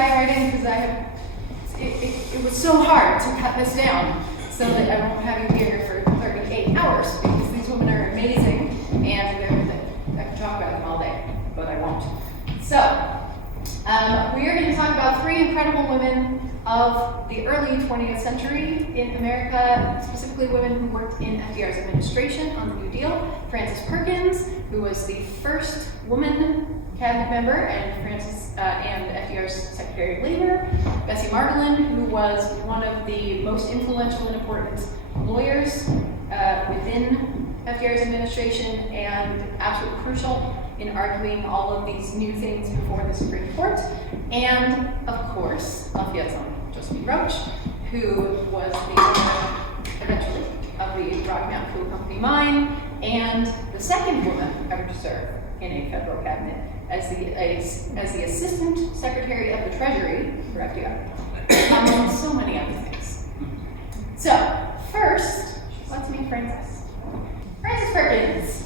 dive right in because it was so hard to cut this down so that I won't have you here for 38 hours because these women are amazing and I could talk about them all day, but I won't. So, we are going to talk about three incredible women of the early 20th century in America, specifically women who worked in FDR's administration on the New Deal. Frances Perkins, who was the first woman cabinet member and FDR's Secretary of Labor. Bessie Margolin, who was one of the most influential and important lawyers within FDR's administration and absolutely crucial in arguing all of these new things before the Supreme Court. And, of course, Lafayette's own Josephine Roche, who was the owner, eventually, of the Rocky Mountain Coal Company mine, and the second woman ever to serve in a federal cabinet as the Assistant Secretary of the Treasury for FDR, among so many other things. So, first, let's meet Frances. Frances Perkins.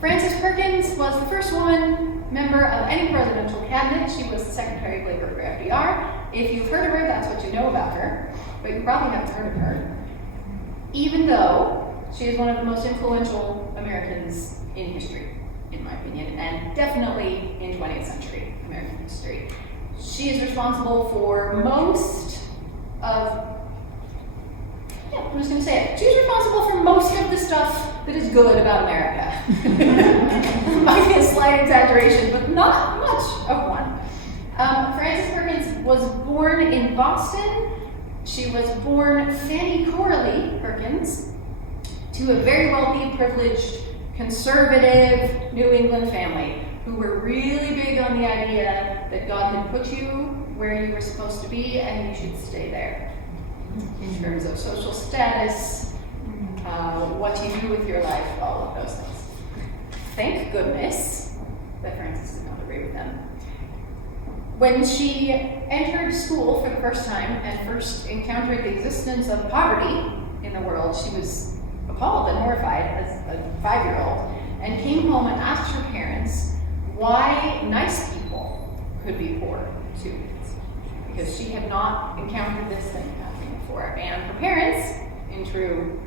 Frances Perkins was the first woman member of any presidential cabinet. She was the Secretary of Labor for FDR. If you've heard of her, that's what you know about her, but you probably haven't heard of her. Even though she is one of the most influential Americans in history, in my opinion, and definitely in 20th century American history. She is responsible for most of, I'm just going to say it. She's responsible for most of the stuff that is good about America. Might be a slight exaggeration, but not much of one. Frances Perkins was born in Boston. She was born Fanny Coralie Perkins to a very wealthy, privileged, conservative New England family who were really big on the idea that God had put you where you were supposed to be and you should stay there. In terms of social status, what you do with your life, all of those things. Thank goodness that Frances did not agree with them. When she entered school for the first time and first encountered the existence of poverty in the world, she was appalled and horrified as a 5-year-old and came home and asked her parents why nice people could be poor too, because she had not encountered this thing happening before. And her parents, in true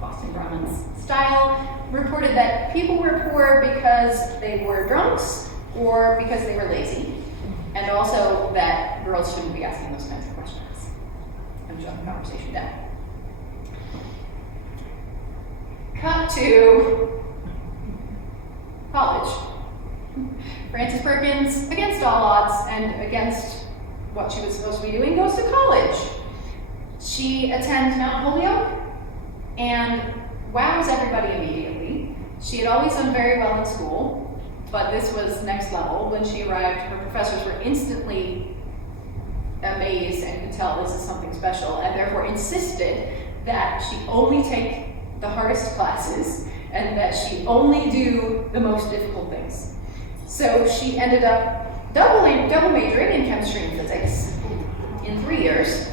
Boston Brahmins style, reported that people were poor because they were drunks or because they were lazy, and also that girls shouldn't be asking those kinds of questions. I'm shutting the conversation down. Cut to college. Frances Perkins, against all odds and against what she was supposed to be doing, goes to college. She attends Mount Holyoke and wows everybody immediately. She had always done very well in school, but this was next level. When she arrived, her professors were instantly amazed and could tell this is something special, and therefore insisted that she only take the hardest classes and that she only do the most difficult things. So she ended up double majoring in chemistry and physics in 3 years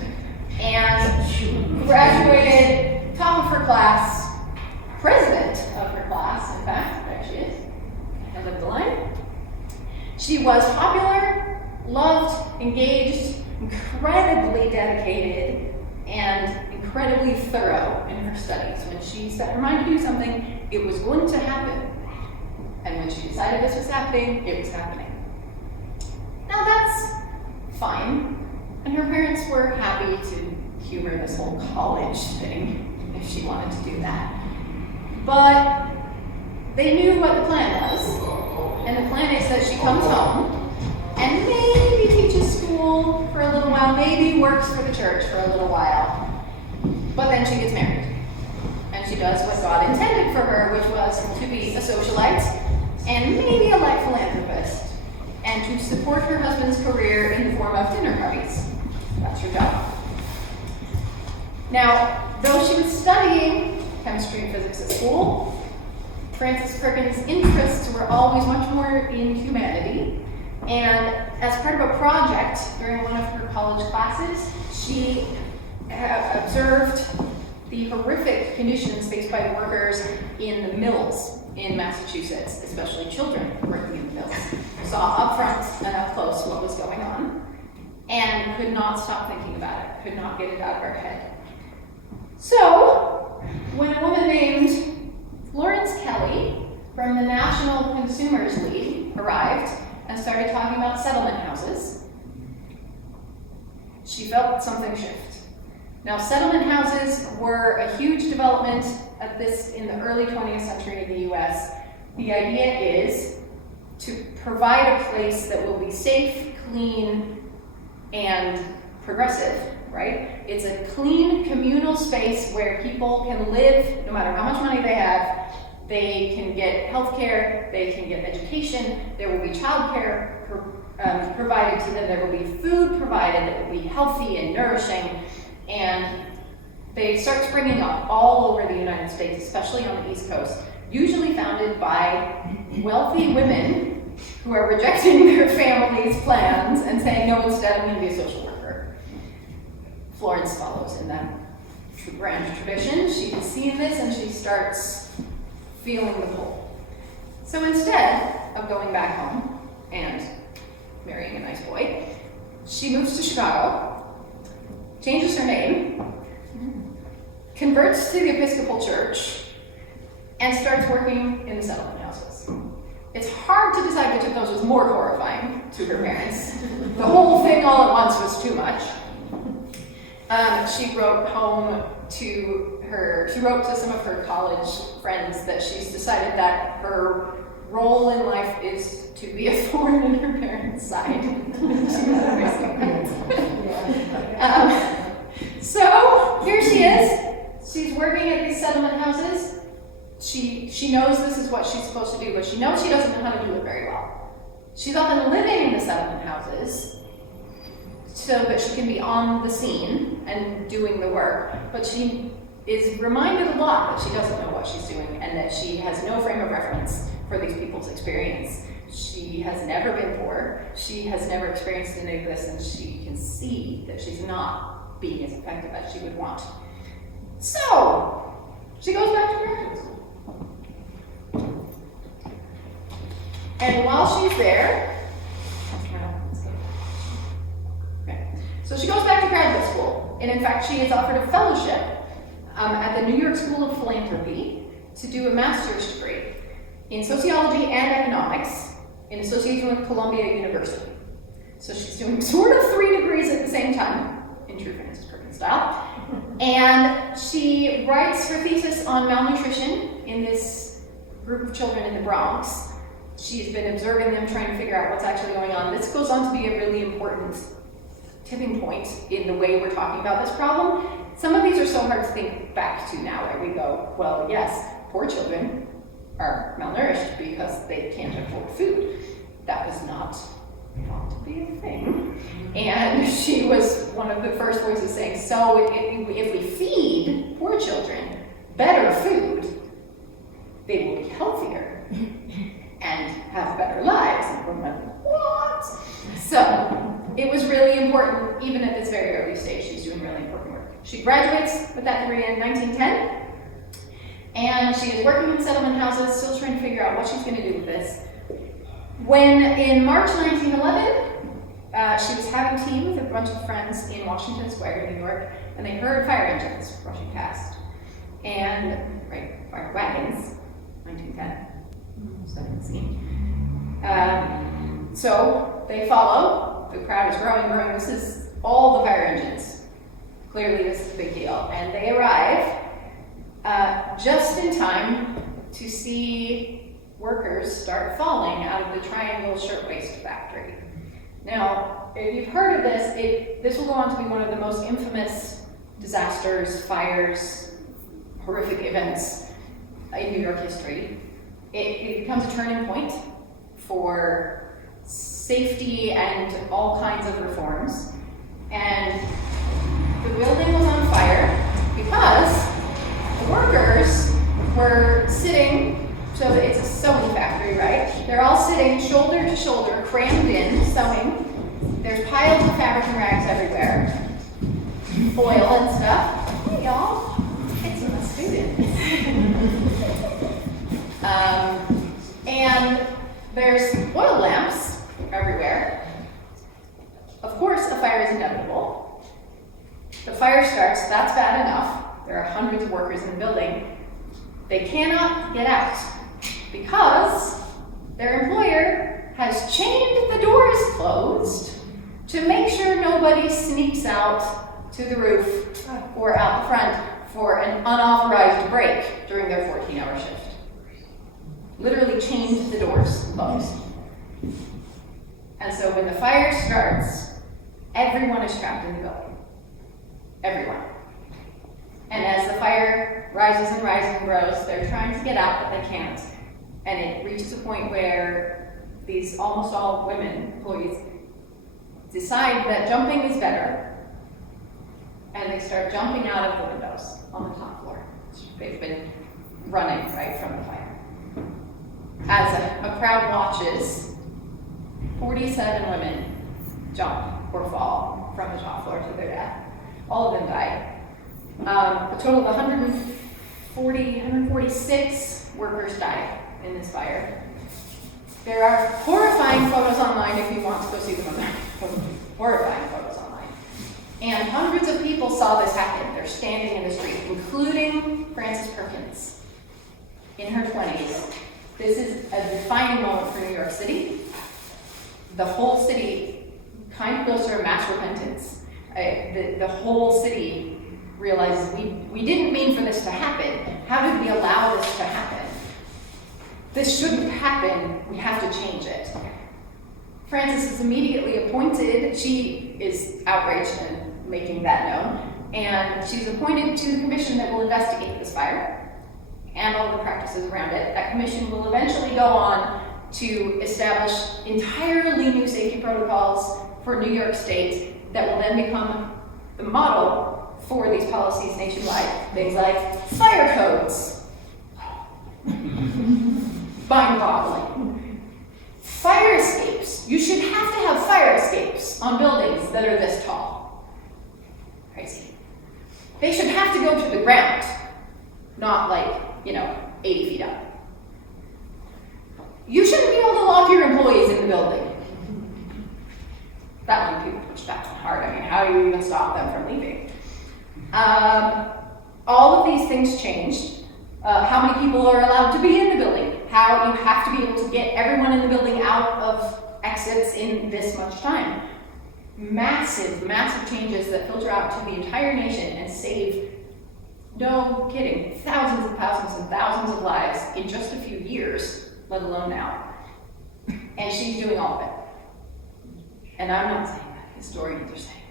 and graduated top of her class, president of her class, in fact, there she is, end of the line. She was popular, loved, engaged, incredibly dedicated, and incredibly thorough in her studies. When she set her mind to do something, it was going to happen. And when she decided this was happening, it was happening. Now that's fine. And her parents were happy to humor this whole college thing if she wanted to do that. But they knew what the plan was. And the plan is that she comes home and maybe teaches school for a little while, maybe works for the church for a little while. But then she gets married. And she does what God intended for her, which was to be a socialite and maybe a light philanthropist, and to support her husband's career in the form of dinner parties. That's her job. Now, though she was studying chemistry and physics at school, Frances Perkins' interests were always much more in humanity, and as part of a project during one of her college classes, she observed the horrific conditions faced by the workers in the mills in Massachusetts, especially children working in the mills, saw up front and up close what was going on and could not stop thinking about it, could not get it out of her head. So, when a woman named Florence Kelly from the National Consumers League arrived and started talking about settlement houses, she felt something shift. Now, settlement houses were a huge development in the early 20th century in the US. The idea is to provide a place that will be safe, clean, and progressive, right? It's a clean communal space where people can live no matter how much money they have. They can get health care, they can get education, there will be childcare provided to them, there will be food provided that will be healthy and nourishing. And they start springing up all over the United States, especially on the East Coast, usually founded by wealthy women who are rejecting their family's plans and saying, no, instead I'm going to be a social worker. Florence follows in that grand tradition. She can see this and she starts feeling the pull. So instead of going back home and marrying a nice boy, she moves to Chicago, changes her name, converts to the Episcopal Church, and starts working in the settlement houses. It's hard to decide which of those was more horrifying to her parents. The whole thing all at once was too much. She wrote to some of her college friends that she's decided that her role in life is to be a thorn in her parents' side. So here she is. She's working at these settlement houses. She knows this is what she's supposed to do, but she knows she doesn't know how to do it very well. She's often living in the settlement houses so that she can be on the scene and doing the work, but she is reminded a lot that she doesn't know what she's doing and that she has no frame of reference for these people's experience. She has never been poor. She has never experienced any of this, and she can see that she's not being as effective as she would want. So, she goes back to graduate school. And while she's there, so she goes back to graduate school, and in fact, she is offered a fellowship at the New York School of Philanthropy to do a master's degree in sociology and economics in association with Columbia University. So she's doing sort of 3 degrees at the same time, in true Frances Perkins style. And she writes her thesis on malnutrition in this group of children in the Bronx. She's been observing them, trying to figure out what's actually going on. This goes on to be a really important tipping point in the way we're talking about this problem. Some of these are so hard to think back to now, where we go, well, yes, poor children are malnourished because they can't afford food. That was not thought to be a thing. And she was one of the first voices saying, so if we feed poor children better food, they will be healthier and have better lives. And we're like, what? So it was really important, even at this very early stage, she's doing really important work. She graduates with that degree in 1910. And she is working in settlement houses, still trying to figure out what she's going to do with this. When in March 1911, she was having tea with a bunch of friends in Washington Square, New York, and they heard fire engines rushing past. And, fire wagons, 1910, setting the scene. So they follow, the crowd is growing. This is all the fire engines. Clearly this is a big deal. And they arrive just in time to see workers start falling out of the Triangle Shirtwaist Factory. Now, if you've heard of this, this will go on to be one of the most infamous disasters, fires, horrific events in New York history. It becomes a turning point for safety and all kinds of reforms. And the building was on fire because the workers were sitting, so it's a sewing factory, right? They're all sitting shoulder to shoulder, crammed in, sewing. There's piles of fabric and rags everywhere. Foil and stuff. Hey, y'all. It's my students. And there's oil lamps everywhere. Of course, a fire is inevitable. The fire starts, that's bad enough. There are hundreds of workers in the building. They cannot get out because their employer has chained the doors closed to make sure nobody sneaks out to the roof or out the front for an unauthorized break during their 14-hour shift. Literally chained the doors closed. And so when the fire starts, everyone is trapped in the building. Everyone. And as the fire rises and rises and grows, they're trying to get out, but they can't. And it reaches a point where these almost all women employees decide that jumping is better, and they start jumping out of the windows on the top floor. They've been running right from the fire. As a crowd watches, 47 women jump or fall from the top floor to their death. All of them died. A total of 146 workers died in this fire. There are horrifying photos online if you want to go see them online. Horrifying photos online. And hundreds of people saw this happen. They're standing in the street, including Frances Perkins in her 20s. This is a defining moment for New York City. The whole city kind of goes through a mass repentance. The whole city realizes we didn't mean for this to happen. How did we allow this to happen? This shouldn't happen. We have to change it. Frances is immediately appointed. She is outraged and making that known. And she's appointed to the commission that will investigate this fire and all the practices around it. That commission will eventually go on to establish entirely new safety protocols for New York State that will then become the model for these policies nationwide. Things like fire codes, mind-boggling. Fire escapes. You should have to have fire escapes on buildings that are this tall. Crazy. They should have to go to the ground, not 80 feet up. You shouldn't be able to lock your employees in the building. That one people pushed back on hard. I mean, how do you even stop them from leaving? All of these things changed. How many people are allowed to be in the building? How you have to be able to get everyone in the building out of exits in this much time. Massive, massive changes that filter out to the entire nation and save, no kidding, thousands and thousands and thousands of lives in just a few years, let alone now. And she's doing all of it. And I'm not saying that, historians are saying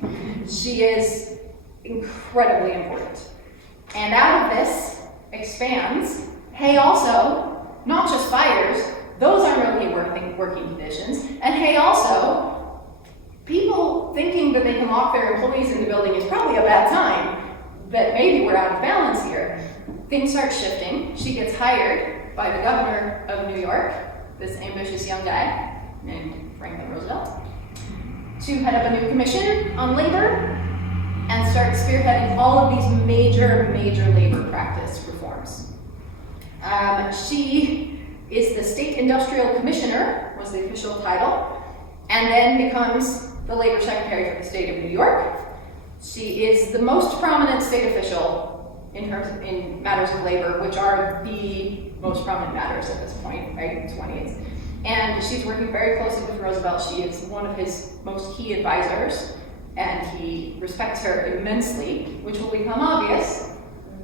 that. She is incredibly important. And out of this expands, hey, also, not just fires, those aren't really working conditions, and hey, also, people thinking that they can lock their employees in the building is probably a bad sign, that maybe we're out of balance here. Things start shifting. She gets hired by the governor of New York, this ambitious young guy named Franklin Roosevelt, to head up a new commission on labor and start spearheading all of these major labor practice reforms. She is the State Industrial Commissioner, was the official title, and then becomes the Labor Secretary for the state of New York. She is the most prominent state official in matters of labor, which are the most prominent matters at this point, right, in the 20s. And she's working very closely with Roosevelt. She is one of his most key advisors, and he respects her immensely, which will become obvious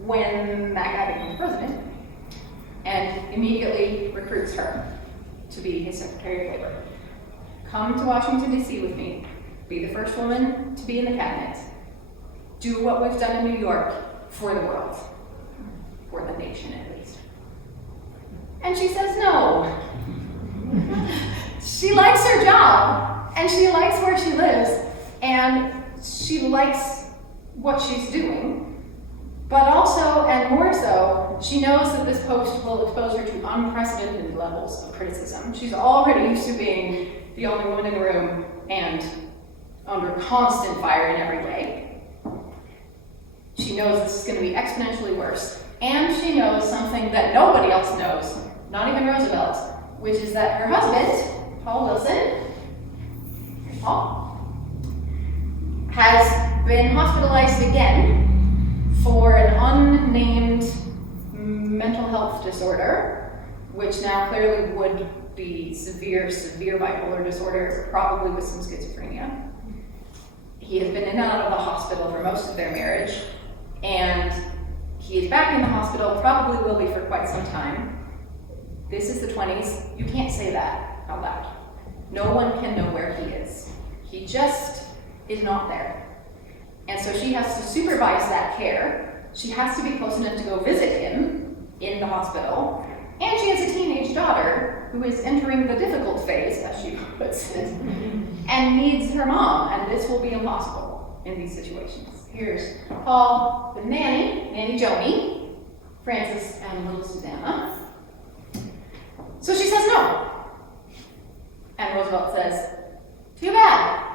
when that guy becomes president, and immediately recruits her to be his Secretary of Labor. Come to Washington, D.C. with me. Be the first woman to be in the cabinet. Do what we've done in New York for the world, for the nation at least. And she says no. She likes her job, and she likes where she lives, and she likes what she's doing. But also, and more so, she knows that this post will expose her to unprecedented levels of criticism. She's already used to being the only woman in the room and under constant fire in every way. She knows this is going to be exponentially worse. And she knows something that nobody else knows, not even Roosevelt, which is that her husband, Paul Wilson, Paul, has been hospitalized again for an unnamed mental health disorder, which now clearly would be severe bipolar disorder, probably with some schizophrenia. He has been in and out of the hospital for most of their marriage, and he is back in the hospital, probably will be for quite some time. This is the 20s. You can't say that out loud. No one can know where he is. He just is not there. And so she has to supervise that care. She has to be close enough to go visit him in the hospital. And she has a teenage daughter who is entering the difficult phase, as she puts it, and needs her mom. And this will be impossible in these situations. Here's Paul, the Nanny Joni, Frances, and little Susanna. So she says no. And Roosevelt says, too bad.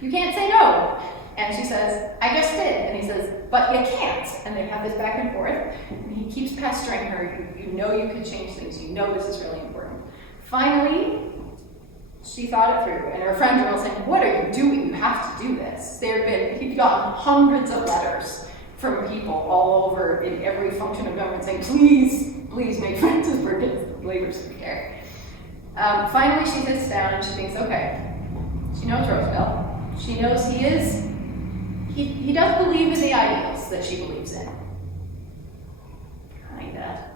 You can't say no. And she says, I just did. And he says, but you can't. And they have this back and forth. And he keeps pestering her. You know you could change things. You know this is really important. Finally, she thought it through. And her friends are all saying, what are you doing? You have to do this. He'd gotten hundreds of letters from people all over in every function of government saying, please make Frances Perkins the labor secretary. Finally, she sits down and she thinks, okay, she knows Roosevelt. She knows he does believe in the ideals that she believes in. Kinda.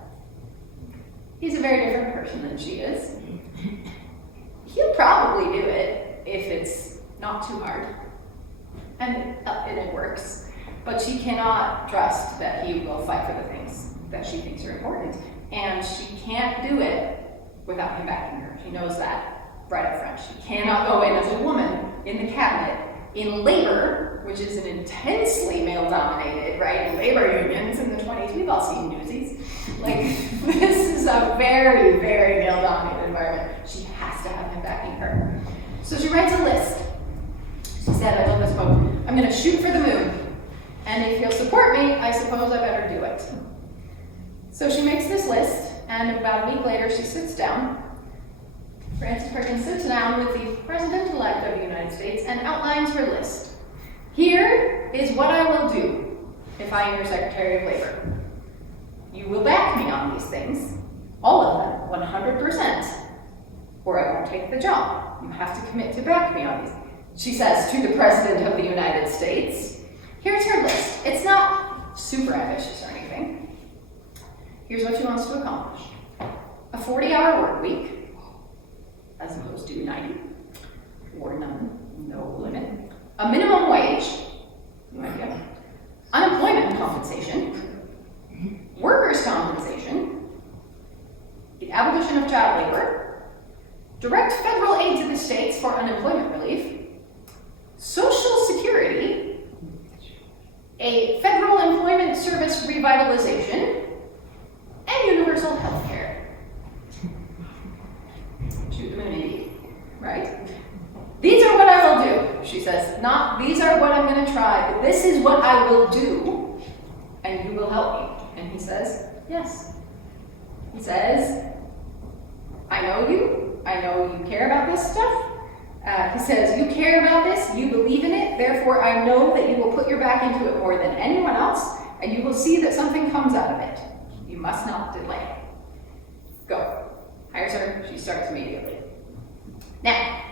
He's a very different person than she is. He'll probably do it if it's not too hard. And it works. But she cannot trust that he will fight for the things that she thinks are important. And she can't do it without him backing her. She knows that right up front. She cannot go in as a woman in the cabinet in labor, which is an intensely male-dominated, right? Labor unions in the 20s, we've all seen Newsies. Like, this is a very, very male-dominated environment. She has to have him backing her. So she writes a list. She said, I love this quote, I'm gonna shoot for the moon. And if you'll support me, I suppose I better do it. So she makes this list, and about a week later, she sits down. Frances Perkins sits down with the President-elect of the United States and outlines her list. Here is what I will do if I am your Secretary of Labor. You will back me on these things, all of them, 100%, or I won't take the job. You have to commit to back me on these. She says to the President of the United States, here's her list. It's not super ambitious or anything. Here's what she wants to accomplish. A 40-hour work week, as opposed to 90, or none, no limit. A minimum wage, no idea. Unemployment compensation, workers' compensation, the abolition of child labor, direct federal aid to the states for unemployment relief, Social Security, a federal employment service revitalization, and universal health care. Shoot the moon indeed, right? These are what I will do, she says. Not, these are what I'm gonna try, but this is what I will do, and you will help me. And he says, yes. He says, I know you care about this stuff. He says, you care about this, you believe in it, therefore I know that you will put your back into it more than anyone else, and you will see that something comes out of it. You must not delay. Go. Hires her, she starts immediately. Now,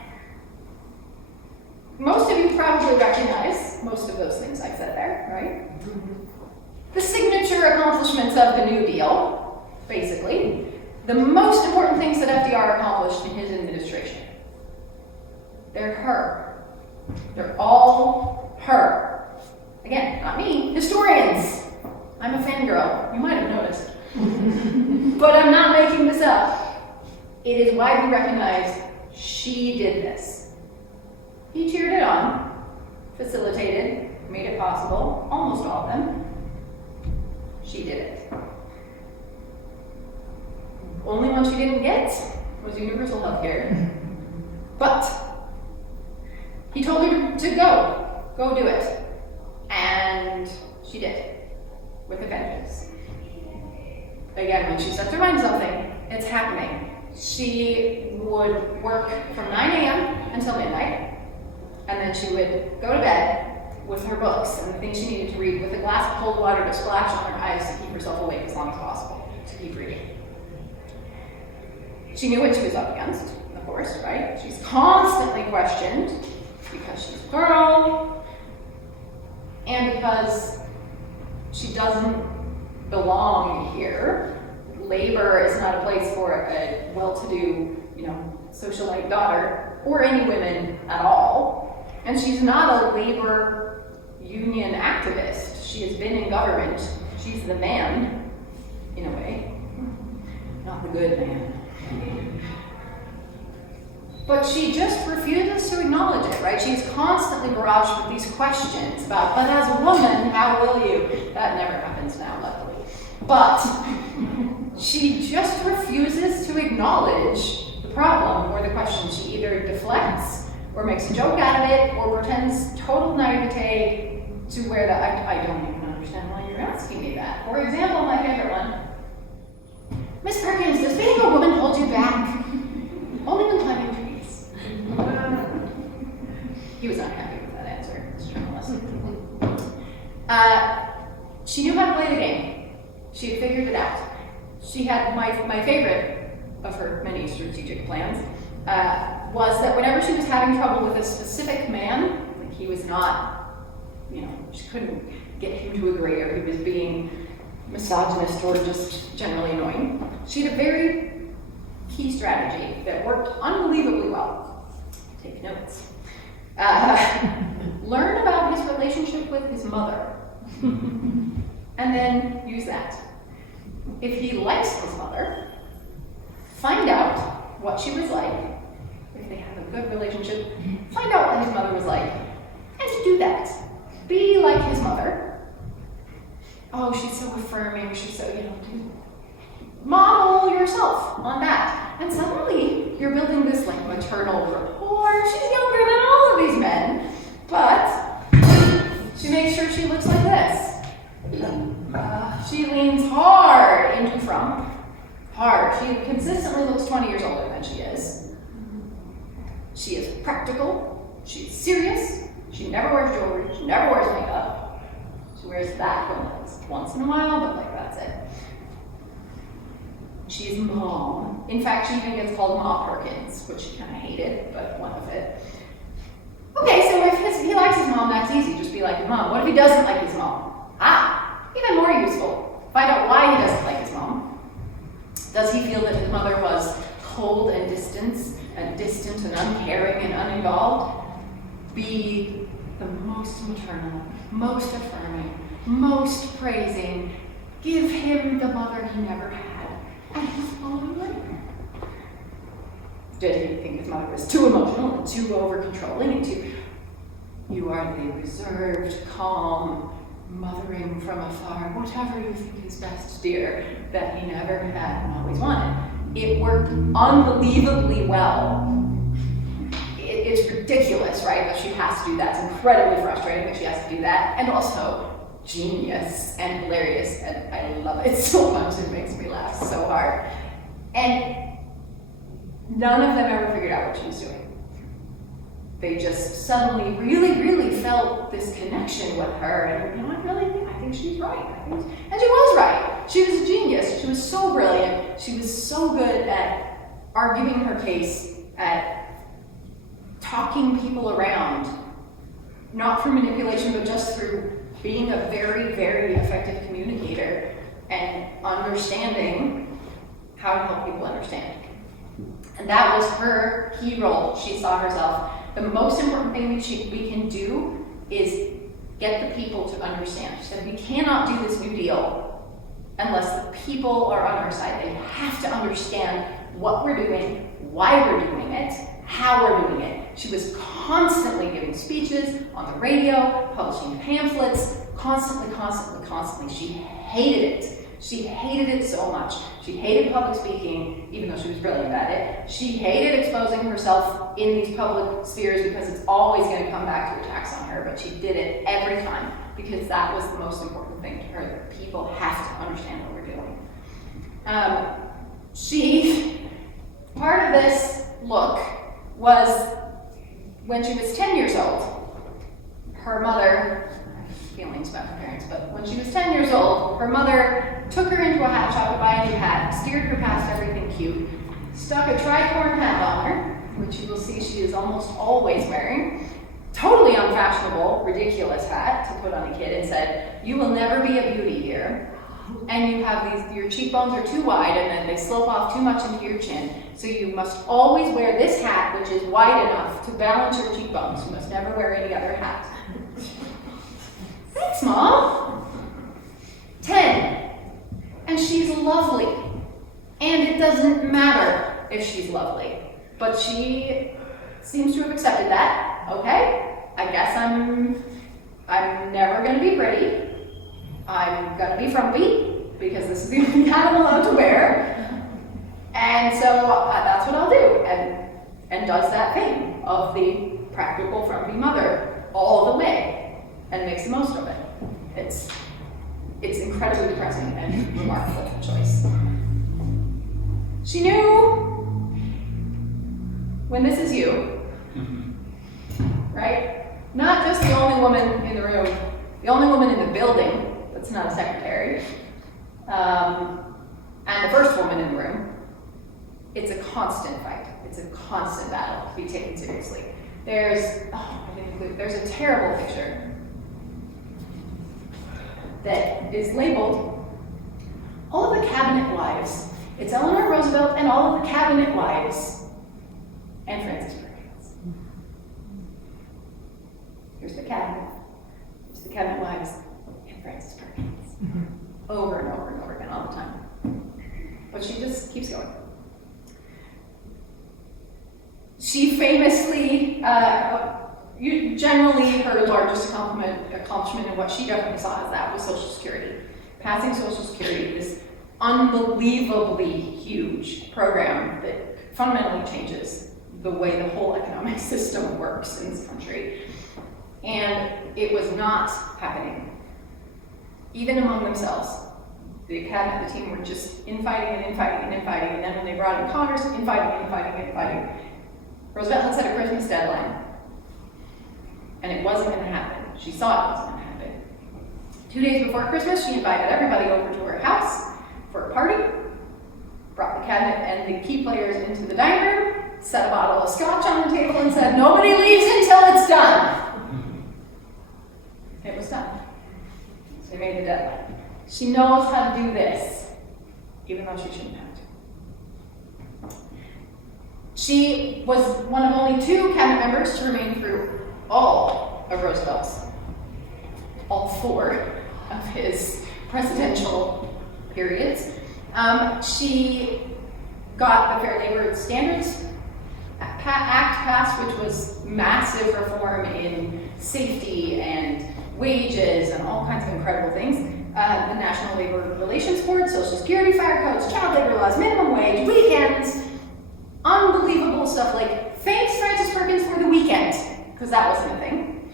most of you probably recognize most of those things I said there, right? The signature accomplishments of the New Deal, basically. The most important things that FDR accomplished in his administration. They're her. They're all her. Again, not me, historians. I'm a fangirl, you might have noticed. But I'm not making this up. It is widely recognized she did this. He cheered it on, facilitated, made it possible, almost all of them. She did it. Only one she didn't get was universal health care. But he told her to go do it. And she did, with a vengeance. again, when she sets her mind to something, it's happening. She would work from 9 a.m. until midnight, and then she would go to bed with her books and the things she needed to read with a glass of cold water to splash on her eyes to keep herself awake as long as possible, to keep reading. She knew what she was up against, of course, right? She's constantly questioned because she's a girl and because she doesn't belong here. Labor is not a place for a well-to-do, socialite daughter or any women at all. And she's not a labor union activist. She has been in government. She's the man, in a way. Not the good man. But she just refuses to acknowledge it, right? She's constantly barraged with these questions about, but as a woman, how will you? That never happens now, luckily. But she just refuses to acknowledge the problem or the question. She either deflects or makes a joke out of it or pretends total naivete to where I don't even understand why you're asking me that. For example, my favorite one. Miss Perkins, does being a woman hold you back? Only when climbing trees. He was unhappy with that answer, this journalist. She knew how to play the game. She had figured it out. She had my favorite of her many strategic plans was that whenever she was having trouble with a specific man, like he was not, she couldn't get him to agree or he was being misogynist or just generally annoying, she had a very key strategy that worked unbelievably well. Take notes. Learn about his relationship with his mother, and then use that. If he likes his mother, find out what she was like. If they have a good relationship, find out what his mother was like, and do that. Be like his mother. Oh, she's so affirming, she's so, model yourself on that. And suddenly, you're building this maternal rapport. She's younger than all of these men, but she makes sure she looks like this. She leans hard into Trump. Hard. She consistently looks 20 years older than she is. She is practical. She's serious. She never wears jewelry. She never wears makeup. She wears that once in a while, but that's it. She's mom. In fact, she even gets called Mom Perkins, which she kind of hated, but went with it. Okay, so if he likes his mom, that's easy. Just be like his mom. What if he doesn't like his mom? Even more useful. Find out why he doesn't like his mom. Does he feel that his mother was cold and distant and uncaring and uninvolved? Be the most maternal, most affirming, most praising. Give him the mother he never had, and he'll follow you later. Did he think his mother was too emotional and too over-controlling and too... You are the reserved, calm, mothering from afar, whatever you think is best, dear, that he never had and always wanted. It worked unbelievably well. It's ridiculous, right, that she has to do that. It's incredibly frustrating that she has to do that, and also genius and hilarious, and I love it so much. It makes me laugh so hard. And none of them ever figured out what she was doing. They just suddenly really, really felt this connection with her, and I think she's right. And she was right. She was a genius. She was so brilliant. She was so good at arguing her case, at talking people around, not through manipulation, but just through being a very, very effective communicator and understanding how to help people understand. And that was her key role. She saw herself. The most important thing we can do is get the people to understand. She said, we cannot do this New Deal unless the people are on our side. They have to understand what we're doing, why we're doing it, how we're doing it. She was constantly giving speeches on the radio, publishing pamphlets, constantly. She hated it. She hated it so much. She hated public speaking, even though she was brilliant at it. She hated exposing herself in these public spheres because it's always going to come back to attacks on her, but she did it every time because that was the most important thing to her, that people have to understand what we're doing. Part of this look was when she was 10 years old, her mother, I have feelings about her parents, but when she was 10 years old, her mother took her into a hat shop to buy a new hat, steered her past everything cute, stuck a tricorn hat on her, which you will see she is almost always wearing, totally unfashionable, ridiculous hat to put on a kid, and said, "You will never be a beauty here, and you have your cheekbones are too wide and then they slope off too much into your chin, so you must always wear this hat which is wide enough to balance your cheekbones. You must never wear any other hat." Thanks, Mom. 10. And she's lovely. And it doesn't matter if she's lovely. But she seems to have accepted that. Okay, I guess I'm never gonna be pretty. I'm gonna be frumpy, because this is the only hat I'm allowed to wear. And so that's what I'll do. And does that thing of the practical frumpy mother all the way, and makes the most of it. It's incredibly depressing and remarkable choice. She knew when this is you, right? Not just the only woman in the room, the only woman in the building that's not a secretary, and the first woman in the room. It's a constant fight. It's a constant battle to be taken seriously. There's a terrible picture that is labeled "All of the Cabinet Wives." It's Eleanor Roosevelt and all of the Cabinet Wives, and Frances Perkins. Here's the cabinet. Here's the Cabinet Wives, and Frances Perkins. Over and over and over again, all the time. But she just keeps going. She famously, generally her largest accomplishment, and what she definitely saw as that, was Social Security. Passing Social Security, this unbelievably huge program that fundamentally changes the way the whole economic system works in this country. And it was not happening, even among themselves. The cabinet, the team were just infighting and infighting and infighting, and then when they brought in Congress, infighting. Roosevelt had set a Christmas deadline, and it wasn't going to happen. She saw it wasn't going to happen. 2 days before Christmas, she invited everybody over to her house for a party, brought the cabinet and the key players into the dining room, set a bottle of scotch on the table, and said, "Nobody leaves until it's done." It was done. So they made the deadline. She knows how to do this, even though she shouldn't have to. She was one of only 2 cabinet members to remain through all of Roosevelt's, all 4 of his presidential periods. She got the Fair Labor Standards Act passed, which was massive reform in safety and wages and all kinds of incredible things. The National Labor Relations Board, Social Security, fire codes, child labor laws, minimum wage, weekends, unbelievable stuff like thanks Frances Perkins for the weekend, because that wasn't a thing.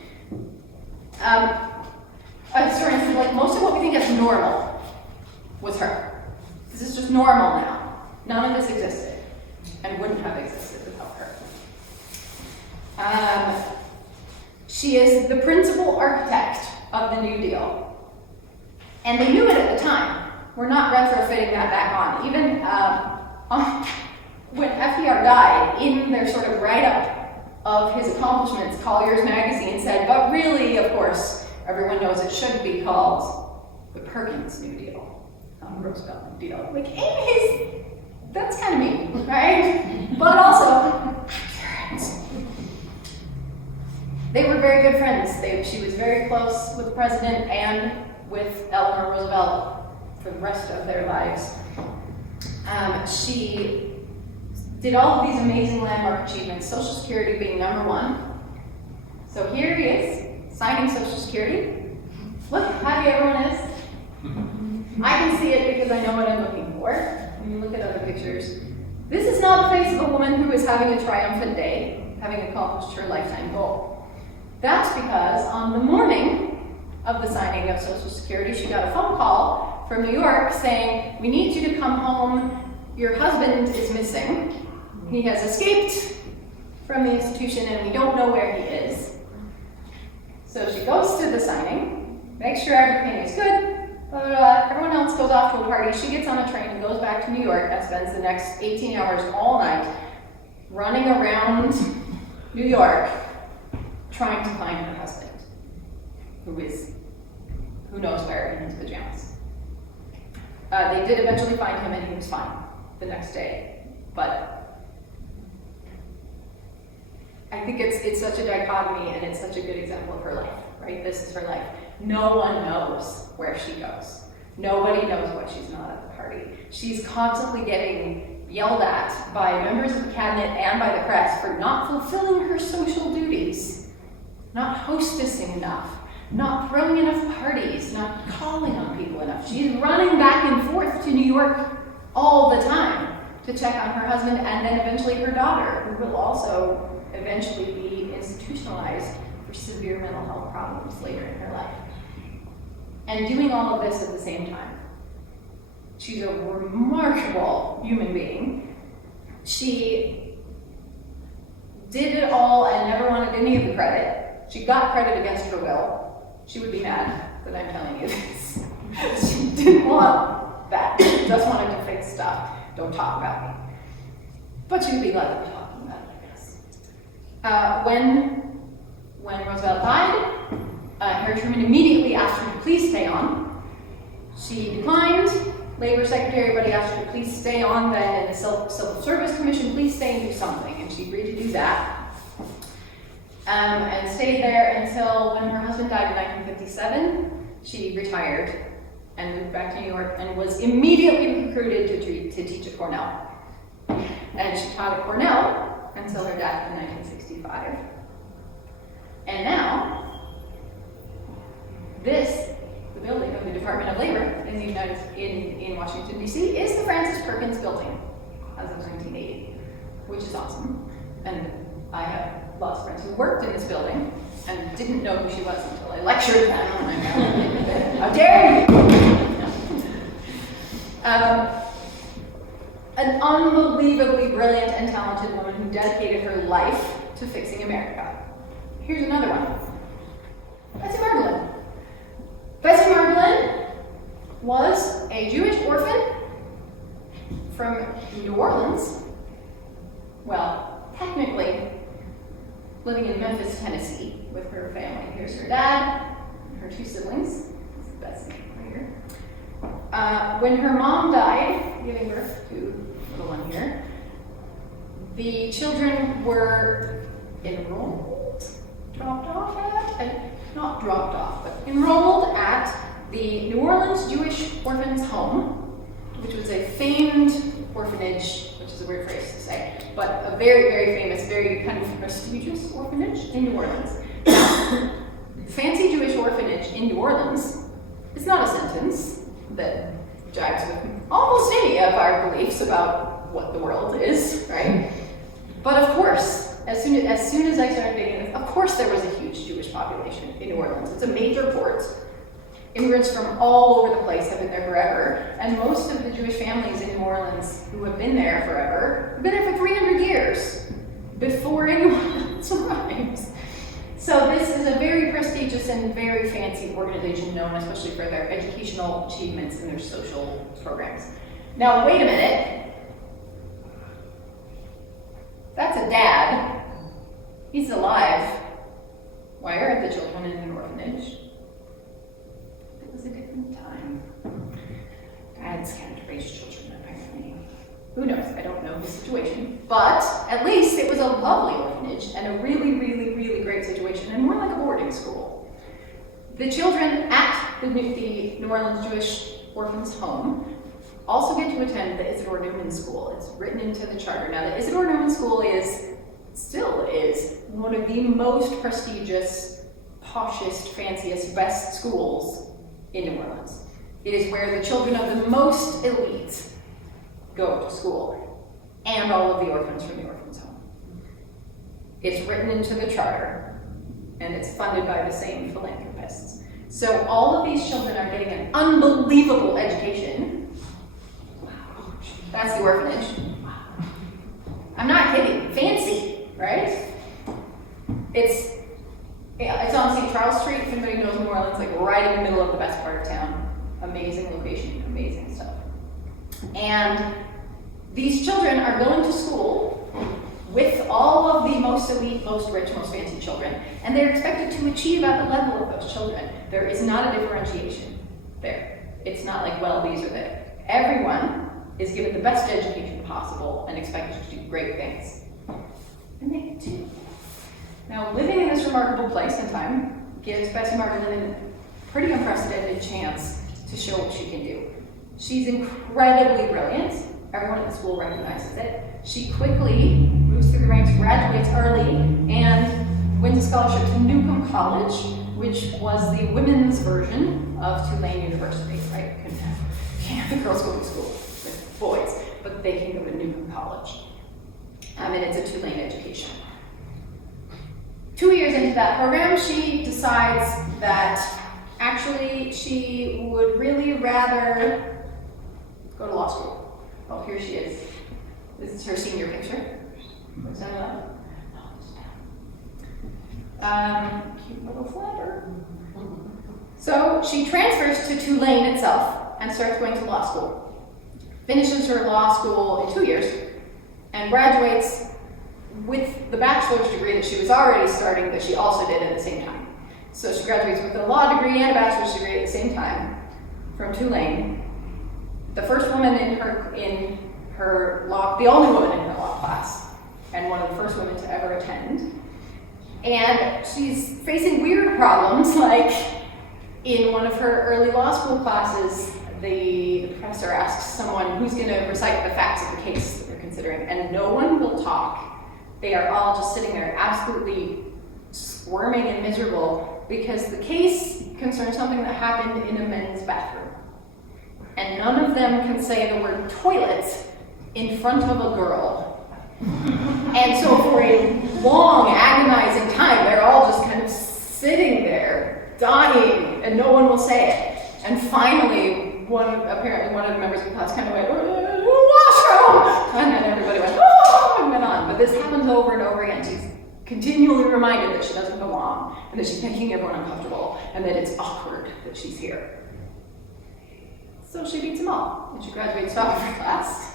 Historians said, like, most of what we think is normal was her. This is just normal now. None of this existed and wouldn't have existed without her. She is the principal architect of the New Deal. And they knew it at the time. We're not retrofitting that back on. Even when FDR died, in their sort of write-up of his accomplishments, Collier's magazine said, but really, of course, everyone knows it should be called the Perkins New Deal, Roosevelt New Deal. Like, that's kind of mean, right? But also, accurate. They were very good friends. She was very close with the president and with Eleanor Roosevelt for the rest of their lives. She did all of these amazing landmark achievements, Social Security being number 1. So here he is, signing Social Security. Look how happy everyone is. I can see it because I know what I'm looking for. When you look at other pictures, this is not the face of a woman who is having a triumphant day, having accomplished her lifetime goal. That's because on the morning of the signing of Social Security, she got a phone call from New York saying, we need you to come home. Your husband is missing. He has escaped from the institution and we don't know where he is. So she goes to the signing, makes sure everything is good, blah, blah, blah. Everyone else goes off to a party. She gets on a train and goes back to New York and spends the next 18 hours all night running around New York trying to find her husband, who knows where in his pajamas. They did eventually find him and he was fine the next day, but I think it's such a dichotomy and it's such a good example of her life, right? This is her life. No one knows where she goes. Nobody knows why she's not at the party. She's constantly getting yelled at by members of the cabinet and by the press for not fulfilling her social duties, not hostessing enough, not throwing enough parties, not calling on people enough. She's running back and forth to New York all the time to check on her husband and then eventually her daughter, who will also eventually be institutionalized for severe mental health problems later in her life. And doing all of this at the same time. She's a remarkable human being. She did it all and never wanted any of the credit. She got credit against her will. She would be mad that I'm telling you this. She didn't want that. She just wanted to fix stuff. Don't talk about me. But she would be glad to be talking about it, I guess. When Roosevelt died, Harry Truman immediately asked her to please stay on. She declined. Labor Secretary, but he asked her to please stay on then in the Civil Service Commission, please stay and do something. And she agreed to do that. And stayed there until when her husband died in 1957, she retired and moved back to New York and was immediately recruited to teach at Cornell. And she taught at Cornell until her death in 1965. And now, the building of the Department of Labor in Washington, D.C. is the Frances Perkins building as of 1980, which is awesome. And I have lots of friends who worked in this building and didn't know who she was until I lectured them. Oh my God. How dare you! An unbelievably brilliant and talented woman who dedicated her life to fixing America. Here's another one. Bessie Margolin. Bessie Margolin was a Jewish orphan from New Orleans. Well, technically, living in Memphis, Tennessee with her family. Here's her dad and her two siblings. This is Bessie right here. When her mom died, giving birth to the little one here, the children were enrolled, not dropped off, but enrolled at the New Orleans Jewish Orphans Home, which was a famed orphanage, which is a weird phrase to say, but a very, very famous, very kind of prestigious orphanage in New Orleans. Fancy Jewish orphanage in New Orleans is not a sentence that jives with almost any of our beliefs about what the world is, right? But of course, as soon as I started digging this, of course there was a huge Jewish population in New Orleans. It's a major port. Immigrants from all over the place have been there forever, and most of the Jewish families in New Orleans who have been there forever have been there for 300 years before anyone else arrives. So this is a very prestigious and very fancy organization known especially for their educational achievements and their social programs. Now, wait a minute. That's a dad. He's alive. Why are the children in an orphanage? It was a different time. Dads can't raise children, apparently. Who knows? I don't know his situation. But at least it was a lovely orphanage and a really, really, really great situation, and more like a boarding school. The children at the New Orleans Jewish Orphans Home also get to attend the Isidore Newman School. It's written into the charter. Now, the Isidore Newman School still is one of the most prestigious, poshest, fanciest, best schools in New Orleans. It is where the children of the most elite go to school, and all of the orphans from the orphans home. It's written into the charter, and it's funded by the same philanthropists. So all of these children are getting an unbelievable education. That's the orphanage. I'm not kidding. Fancy, right? It's on St. Charles Street. If anybody knows New Orleans, like right in the middle of the best part of town. Amazing location, amazing stuff. And these children are going to school with all of the most elite, most rich, most fancy children, and they're expected to achieve at the level of those children. There is not a differentiation there. It's not like, well, these are there. Everyone is given the best education possible and expected to do great things. And they do. Now, living in this remarkable place and time gives Bessie Margolin a pretty unprecedented chance to show what she can do. She's incredibly brilliant. Everyone at the school recognizes it. She quickly moves through the ranks, graduates early, and wins a scholarship to Newcomb College, which was the women's version of Tulane University, right? Can't have the girls go to school with boys, but they can go to Newcomb College. And it's a Tulane education. 2 years into that program, she decides that actually she would really rather go to law school. Oh, here she is. This is her senior picture. Looks like that. Cute little flatter. So she transfers to Tulane itself and starts going to law school. Finishes her law school in 2 years and graduates with the bachelor's degree that she was already starting, that she also did at the same time. So she graduates with a law degree and a bachelor's degree at the same time from Tulane. The first woman in her law, the only woman in her law class, and one of the first women to ever attend. And she's facing weird problems, like in one of her early law school classes, the professor asks someone who's going to recite the facts of the case that they're considering, and no one will talk. They are all just sitting there absolutely squirming and miserable because the case concerns something that happened in a men's bathroom. And none of them can say the word toilet in front of a girl. And so for a long, agonizing time, they're all just kind of sitting there, dying, and no one will say it. And finally, apparently one of the members of the class kind of went, washroom! And then everybody went, oh, and went on. But this happens over and over again. She's continually reminded that she doesn't belong, and that she's making everyone uncomfortable, and that it's awkward that she's here. So she beats them all, and she graduates top of her class